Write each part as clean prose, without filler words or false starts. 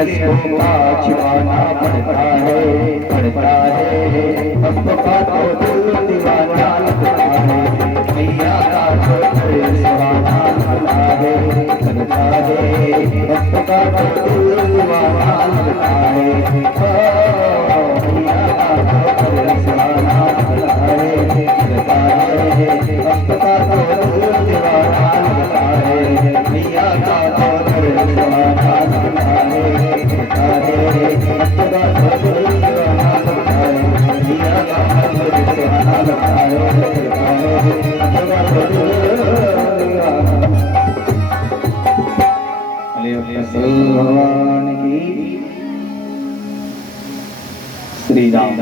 इसको छिपाना पड़ता है अब का तो दिल दीवाना लगता है मैया का तो दिल दीवाना लगता है अब का तो दिल दीवाना लगता है मैया का तो दिल दीवाना लगता है अब का तो दिल दीवाना लगता है मैया का तो दिल दीवाना लगता है भगवान की श्री राम।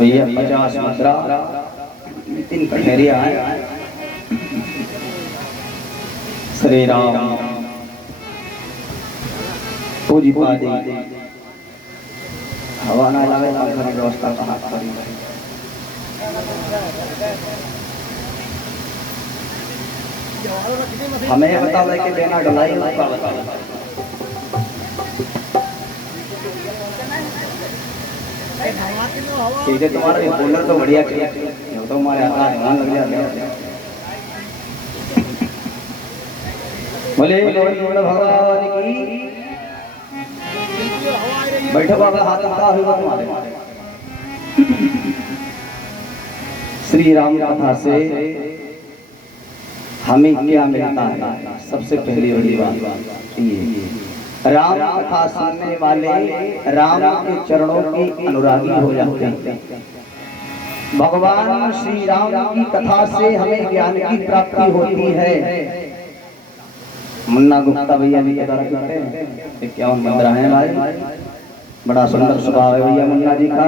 भैया 50 मुद्रा नितिन कठेरिया श्री राम पूजी पादी हवा ना लगे व्यवस्था कहाँ करी हमें बता दे कि देना डलाई उसका बता सीधे तुम्हारा बोलर तो बढ़िया किया तो हमारे ध्यान लग जाते बोले भगवान की बैठो बाबा हाथ हुआ तुम्हारे श्री राम कथा से हमें क्या मिलता है। सबसे पहली बड़ी बात ये राम कथा सुनने वाले राम के चरणों के अनुरागी हो जाते हैं। भगवान श्री राम की कथा से हमें ज्ञान की प्राप्ति होती है। मुन्ना गुप्ता भैया भी कथा करते हैं, क्या बंद रहे हैं भाई, बड़ा सुंदर स्वभाव है भैया मुन्ना जी का।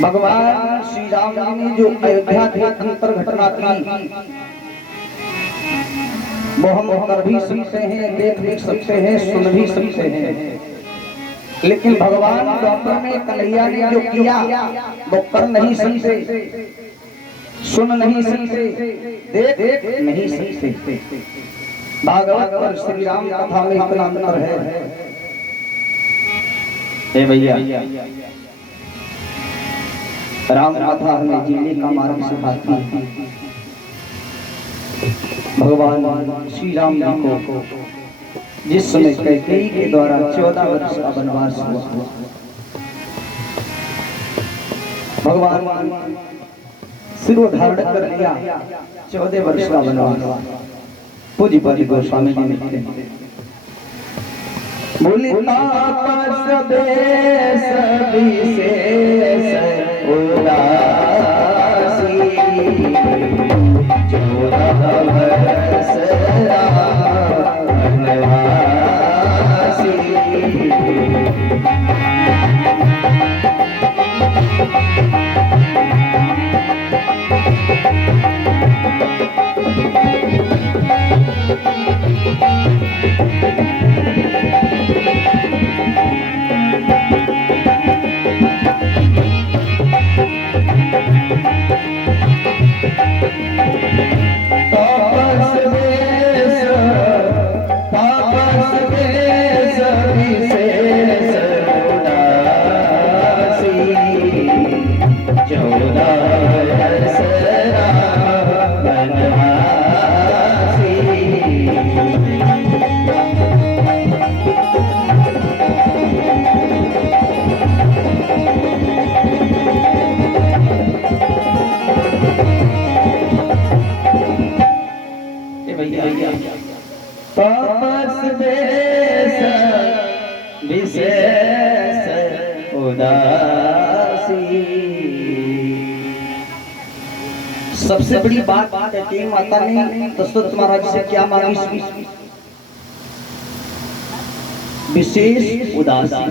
भगवान श्री राम जी ने जो अयोध्या के अंतर घटना की वो हम कर भी सकते हैं, देख भी सकते हैं, सुन भी सकते हैं, लेकिन भगवान द्वापर में कन्हैया ने जो किया वो कर नहीं सकते, सुन नहीं सकते, देख नहीं सकते। भागवत और श्री राम कथा में इतना अंतर है। हे भैया राम कथा हमें जीने का मार्ग सिखाती है। भगवान श्री राम जी को जिस समय कैकेयी के द्वारा 14 वर्ष का वनवास हुआ, भगवान सिर धारण कर लिया, 14 वर्ष का वनवास। पूज्य पादी गोस्वामी जी लिखते हैं, बोली तापस सभी से उदासी 14 वर्ष विशेष उदासी। सबसे बड़ी बात कहती है माता ने दशरथ महाराज से क्या मांगी? विशेष उदासी।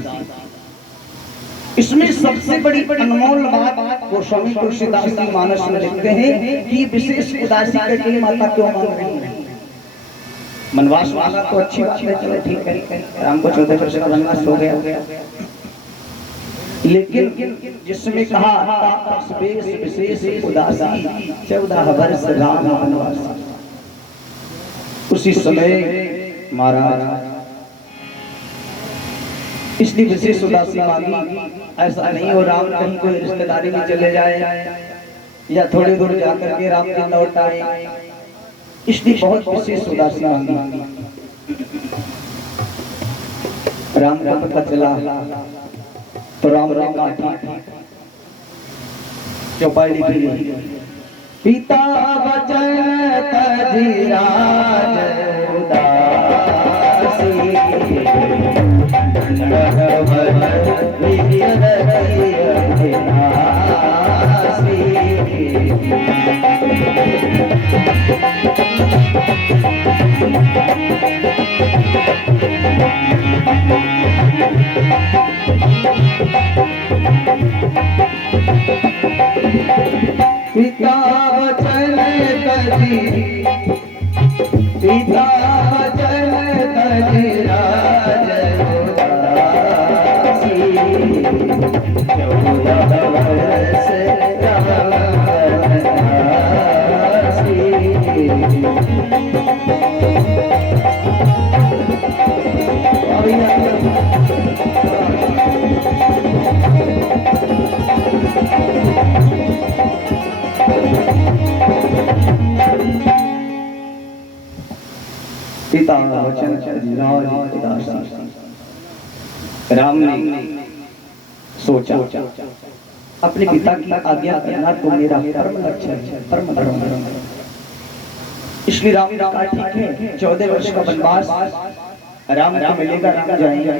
इसमें सबसे बड़ी अनमोल बात गोस्वामी तुलसीदास जी मानस में लिखते हैं कि विशेष उदासी करके माता क्यों मांग रही है। वनवास मांगा तो अच्छी बात है, चलो ठीक है, राम को 14 वर्ष का वनवास हो गया, लेकिन जिसमें कहा विशेष उदासी 14 वर्ष राम वनवास, उसी समय महाराज इसलिए विशेष उदासी मांगी। ऐसा नहीं हो राम कहीं कोई रिश्तेदारी में चले जाए या थोड़ी दूर जाकर के राम जी लौट आए, इसलिए बहुत विशेष उदासी मांगी। राम को पता चला तो राम काटी चौपाई लिखी, पिता वचन तजी राज उदासी, पिता वचन तजी, पिता वचन तजी राज उदासी, 14 वर्ष राम पिता वचन राज उदासी। राम ने सोचा अपने पिता की आज्ञा करना तो मेरा परम लक्ष्य है, परम धर्म है। इसलिए राम कहा ठीक है, 14 वर्ष का वनवास राम को मिलेगा, राम जाएंगे।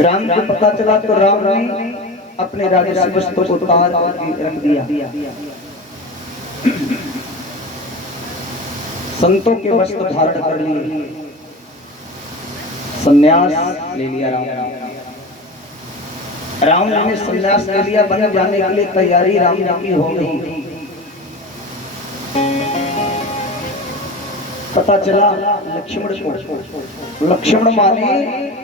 राम को पता चला तो राम ने अपने राजसी वस्त्र को उतार करके रख दिया, संतों के वस्त्र धारण कर लिए, संन्यास ले लिया। राम ने संन्यास ले लिया, बन जाने के लिए तैयारी राम की हो गई। पता चला लक्ष्मण को, लक्ष्मण माने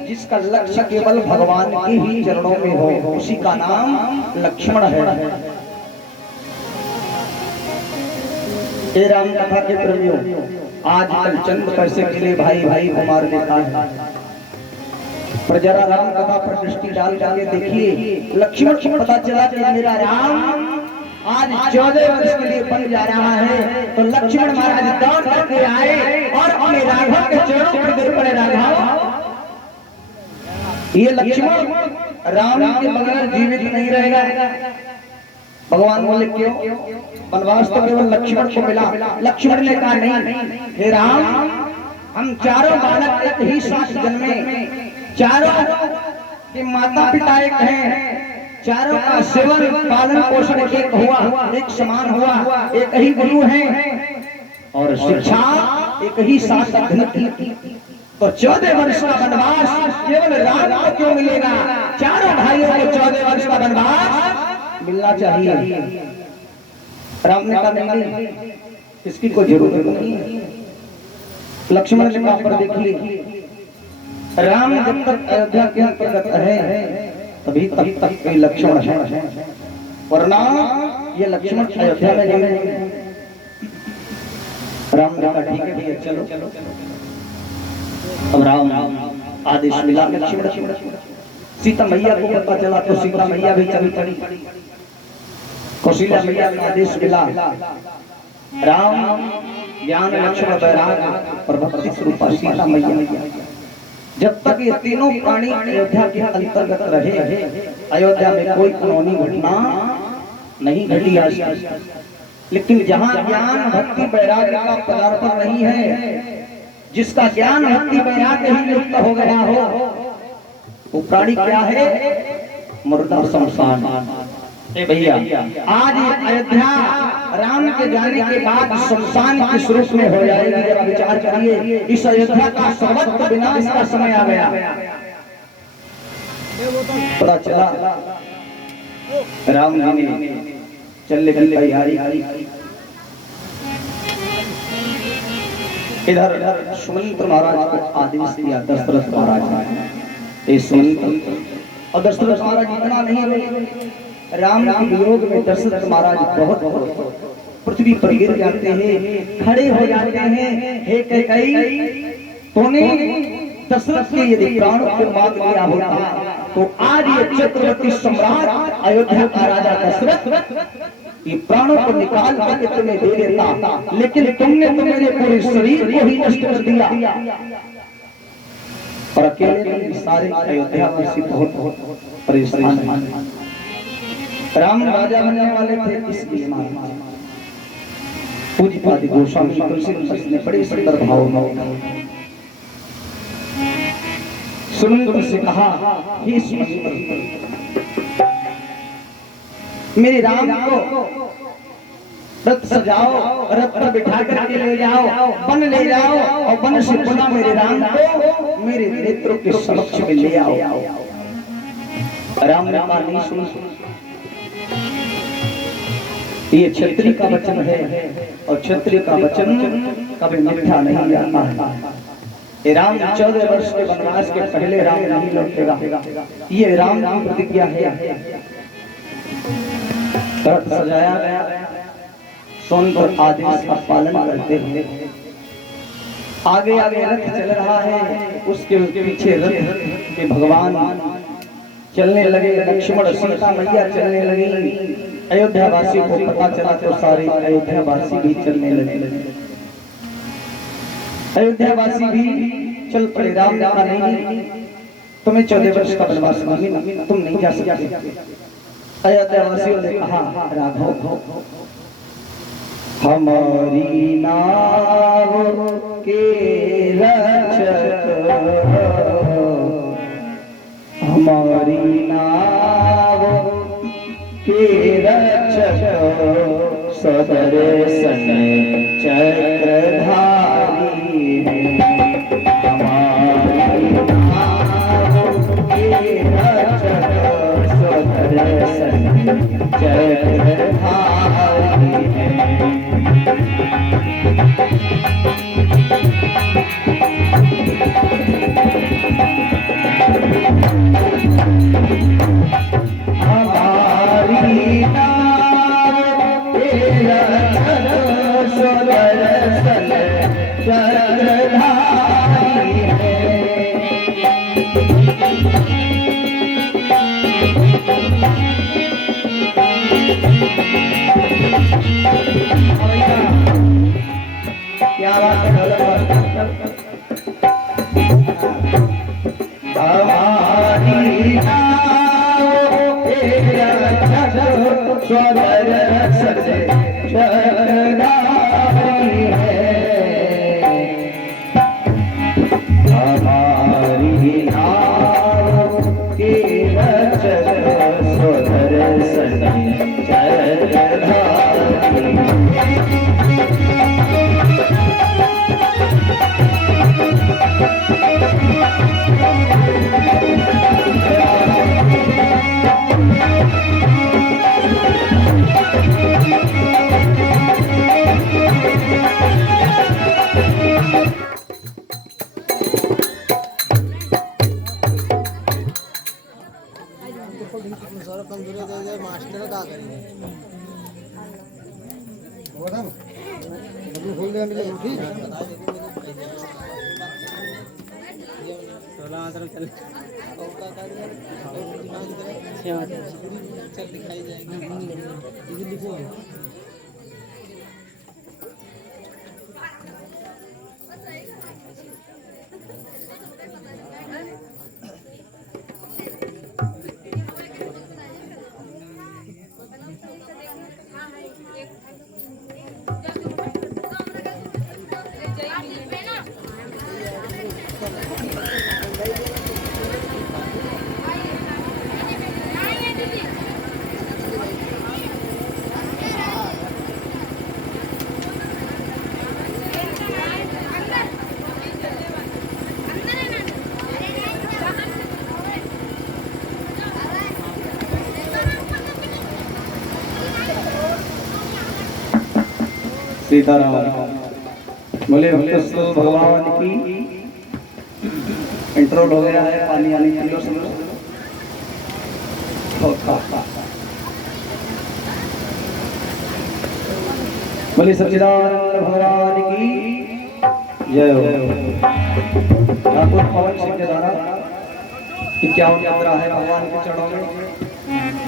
जिसका लक्ष्य केवल भगवान के ही चरणों में हो, उसी का नाम लक्ष्मण है। हे राम कथा के प्रेमियों, आजकल चंद पैसे के लिए भाई भाई को मार देता है, पर जरा राम कथा पर दृष्टि डाल करके देखिए। लक्ष्मण को पता चला कि मेरा राम आज 14 वर्ष के लिए बन जा रहा है, तो लक्ष्मण महाराज दौड़ करके आए और अपने राघव के चरणों पर गिर पड़े। राघव, ये लक्ष्मण राम के बगैर जीवित नहीं रहेगा। भगवान बोले क्यों? वनवास तो केवल लक्ष्मण को मिला। लक्ष्मण ने कहा नहीं, हे राम, हम चारों बालक एक ही साथ जन्मे, चारों के माता पिता एक हैं, चारों का सेवन पालन पोषण एक हुआ, एक समान हुआ, एक ही गुरु हैं और शिक्षा एक ही साथ अध्ययन की। तो 14 वर्ष का वनवास केवल राम को क्यों मिलेगा? चारों भाइयों को 14 वर्ष का वनवास मिलना चाहिए। राम ने कहा नहीं, इसकी कोई जरूरत नहीं। लक्ष्मण ने कहा पर देखिए, राम जब तक अयोध्या के अंतर्गत है तभी तक कोई लक्ष्मण है, वरना ये लक्ष्मण अयोध्या में नहीं रहेंगे। राम ने कहा ठीक है चलो। अब राम आदेश मिला लक्ष्मण, सीता मैया को पता चला तो सीता मैया भी चली पड़ी। कौशल्या मैया का आदेश मिला, राम ज्ञान लक्ष्मण वैराग और भक्ति स्वरूप सीता मैया, जब तक ये तीनों प्राणी अयोध्या के अंतर्गत रहे, अयोध्या में कोई कानूनी घटना नहीं घटी आज। लेकिन जहाँ ज्ञान भक्ति वैराग्य का पदार्पण नहीं है, जिसका ज्ञान भक्ति वैराग्य ही लुप्त हो गया हो, वो प्राणी क्या है? मुर्दा शमशान। भैया आज अयोध्या राम के जाने के बाद शमशान किस रूप में हो जाएगी, जरा विचार करिए। इस अयोध्या का सर्वत्र विनाश का समय आ गया। पता चला राम जी ने चलने की तैयारी। इधर सुमंत्र महाराज को आदेश दिया दशरथ महाराज ने। सुमंत्र और दशरथ महाराज इतना नहीं, राम के विरोध में दशरथ महाराज बहुत पृथ्वी पर गिर जाते हैं, खड़े हो जाते हैं। हे कैकेयी, तूने दशरथ के यदि प्राण को मांग लिया होता तो आज ये चक्रवर्ती सम्राट अयोध्या का राजा दशरथ ये प्राणों को निकाल करके तुम्हें दे देता, लेकिन तुमने तो मेरे पूरे शरीर को ही नष्ट कर दिया। और अकेले सारे अयोध्या वासी बहुत परेशान हैं। राम राजा बनने वाले थे, इसलिए पूज्य पाद गोस्वामी तुलसीदास ने बड़े सुंदर भाव में सुमंत्र से कहा, हे सुमंत्र, मेरे राम को रथ सजाओ, रथ पर बिठा करके ले जाओ, वन ले जाओ और वन से पुनः मेरे राम को मेरे नेत्रों के समक्ष में ले आओ। राम ने कहा, नहीं सुन, ये क्षत्रिय का वचन है और क्षत्रिय का वचन कभी मिथ्या नहीं जाता है। ये राम 14 वर्ष के वनवास के पहले राम नहीं लौटेगा, ये राम की प्रतिज्ञा है। रथ सजाया गया, सोनपुर आदेश का पालन करते हुए आगे आगे रथ चल रहा है, उसके पीछे रथ के भगवान चलने लगे, लक्ष्मण सीता मैया चलने लगी। अयोध्या वासी को पता चला तो सारे अयोध्या वासी भी चलने लगे। अयोध्या वासी भी चल पड़े। राम ने कहा, नहीं, तुम्हें 14 वर्ष का वनवास मिला, तुम नहीं जा सकते। अयोध्या वासियों ने कहा, राघव, हमारी नाव के रक्षक, हमारी नाव के रक्षक, सदर्शन चक्रधारी हैं। हमारी नाव के रक्षक, सदर्शन चक्रधारी हैं। हमारी नाव के रक्षक, सदर्शन चक्रधारी हैं। क्या बात है? हमारी नाव के रक्षक, सदर्शन चक्रधारी हैं। हमारी नाव के रक्षक, सदर्शन चक्रधारी हैं। मास्टर का करेंगे दिखाई जाएगी। सीताराम। बोले भक्त भगवान की इंट्रो हो गया है। पानी आने की लो समझो। बोले सच्चिदानंद भगवान की जय हो। ठाकुर पवन सिंह के द्वारा 51 यात्रा है भगवान के चरणों में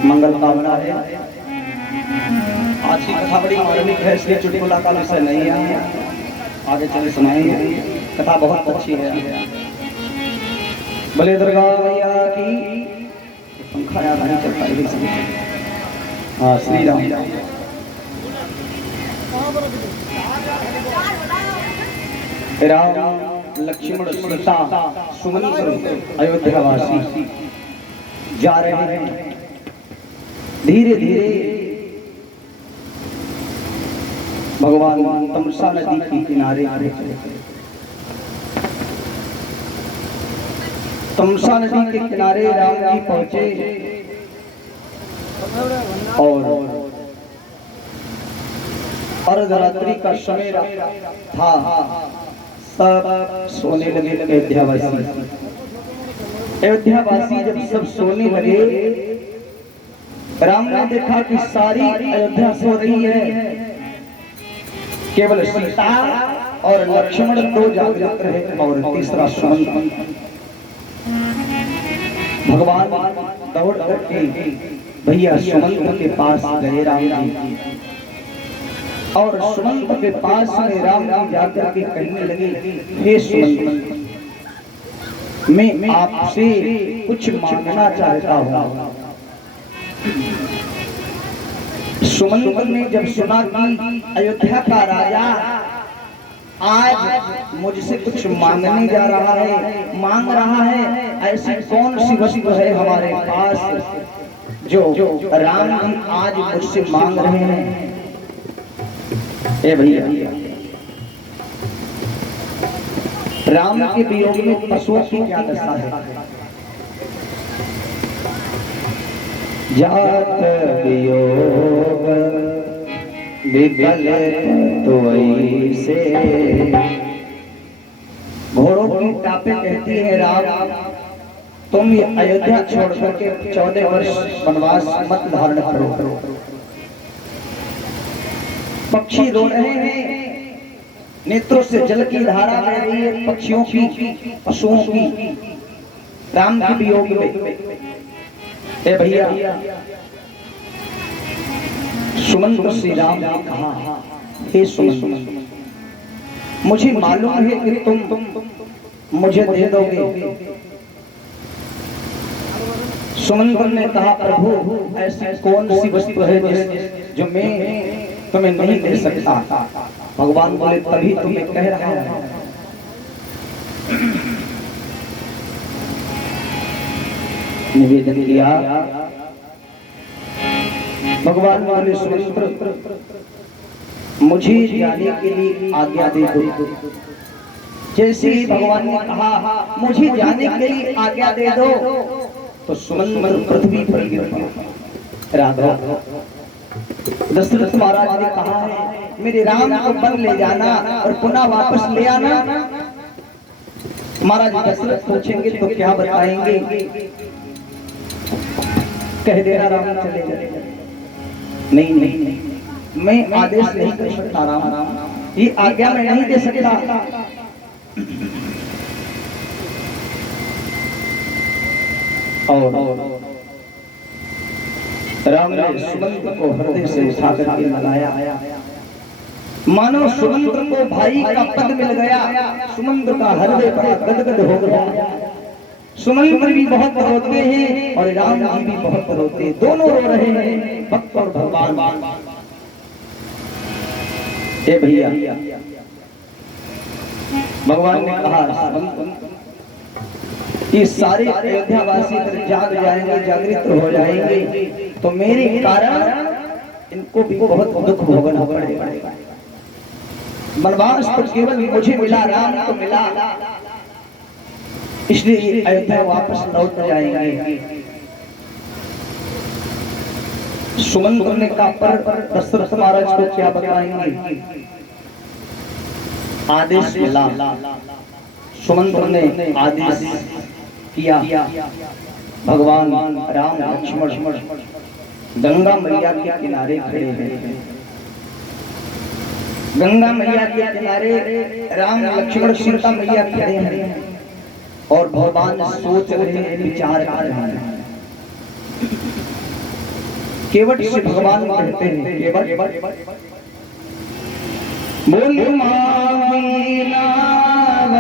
मंगल कामना है। आज की कथा बड़ी मार्मिक है, इसलिए चुटकुला का विषय नहीं है, आगे चले सुनाएंगे। कथा बहुत अच्छी है। बोले दुर्गा मैया की। पंखा याद नहीं चलता है। हाँ श्री राम। राम लक्ष्मण सीता सुमंत्र अयोध्यावासी जा रहे हैं। धीरे धीरे भगवान तमसा नदी के किनारे तमसा नदी के किनारे राम जी पहुंचे और अर्धरात्रि का समय था। सब सोने लगे। अयोध्यावासी जब सब सोने लगे, राम ने देखा कि सारी अयोध्या सो रही है, केवल सीता और लक्ष्मण दो जागृत रहे और तीसरा सुमंत्र। भगवान दौड़ करके भैया सुमंत्र के पास गए राम जी, और सुमंत्र के पास में राम जी जाकर के कहने लगे, हे सुमंत्र, मैं आपसे कुछ मांगना चाहता हूँ। सुमंत्र ने जब सुना कि अयोध्या का राजा आज मुझसे कुछ मांगने जा रहा है, मांग रहा है, ऐसी कौन सी वस्तु है हमारे पास जो राम जी आज मुझसे मांग रहे हैं। ए भैया, राम के वियोग में पशुओं की क्या दशा है। जात वियोग विकल तो ऐसे। घोड़ों की टापे कहती है, राम तुम ये अयोध्या छोड़ करके 14 वर्ष वनवास मत धारण करो। पक्षी रो रहे हैं, नेत्रों से जल की धारा बह रही है, पक्षियों की, पशुओं की, राम के वियोग में। ए भैया, सुमंत्र श्री राम ने कहा, हे सुमंत्र, मुझे मालूम है कि तुम मुझे दे दोगे। सुमंत्र ने कहा, प्रभु ऐसी कौन सी वस्तु है जो मैं तुम्हें नहीं दे सकता। भगवान बोले, तभी तुम्हें कह रहा हूं। निवेदन किया। भगवान बोले, सुमंत्र, मुझे जाने के लिए आज्ञा दे दो। जैसे ही भगवान ने कहा, मुझे जाने के लिए आज्ञा दे दो, तो सुमंत्र पृथ्वी पर गिर पड़ा। राघव, दशरथ महाराज ने कहा है, मेरे राम को वन ले जाना और पुनः वापस ले आना। महाराज दशरथ पूछेंगे तो क्या बताएंगे। कह देना राम चले जाए। नहीं नहीं नहीं, मैं आदेश नहीं कर सकता राम, ये आज्ञा मैं नहीं दे सकता। और राम ने सुमंत्र को हृदय से उठा करके लगाया, मानो सुमंत्र को भाई का पद मिल गया। सुमंत्र का हृदय बड़ा गदगद हो गया। सुमंत्र भी बहुत रोते हैं और राम जी भी बहुत रोते हैं, दोनों रो रहे हैं, भक्त और भगवान। ए भैया, भगवान ने कहा, ये सारे अयोध्यावासी जाग जाएंगे, जागृत हो जाएंगे, तो मेरे कारण इनको भी बहुत दुख भोगना पड़ेगा। वनवास तो केवल मुझे मिला, राम को मिला, इसलिए अयोध्या वापस लौट जाएंगे। सुमंत्र ने कहा, पर दशरथ महाराज को क्या बताएंगे। आदेश मिला, सुमंत्र ने आदेश किया, भगवान राम लक्ष्मण गंगा मैया के किनारे खड़े हैं। गंगा मैया के किनारे राम लक्ष्मण सीता मैया खड़े हैं और भगवान सोच रहे हैं, विचार कर रहे हैं। केवट से भगवान कहते हैं, केवट बोल मावी नाव